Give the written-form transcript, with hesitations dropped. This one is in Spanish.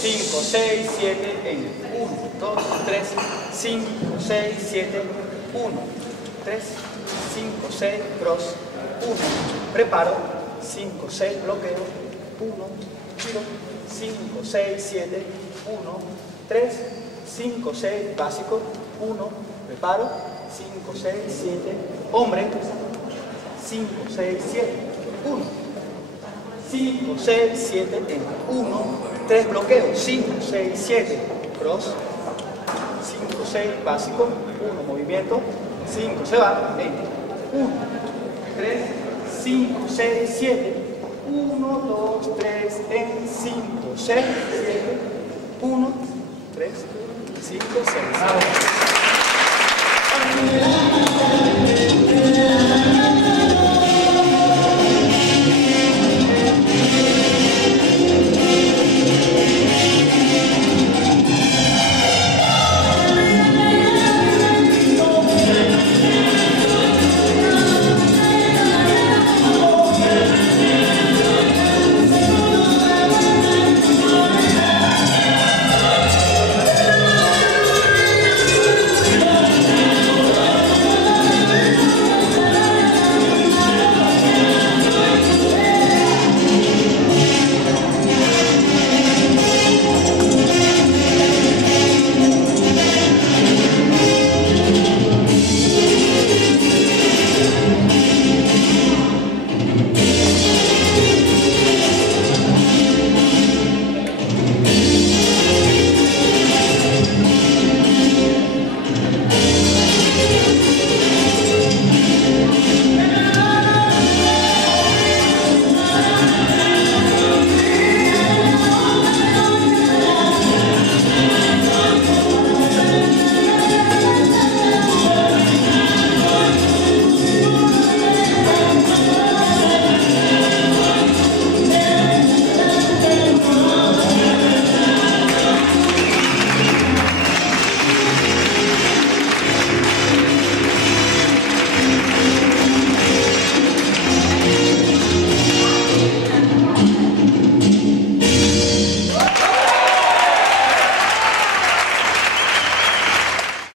5, 6, 7, en 1, 2, 3, 5, 6, 7, 1, 3, 5, 6, cross, 1, preparo, 5, 6, bloqueo, 1, giro, 5, 6, 7, 1, 3, 5, 6, básico, 1, preparo, 5, 6, 7, hombre, 5, 6, 7, 1, 5, 6, 7, en 1, 3, bloqueo, 5, 6, 7, cross, 5, 6, básico, 1, movimiento, 5, se va, 1, 3, 5, 6, 7, 1, 2, 3, en 5, 6, 7, 1, 3, 5, 6, 7.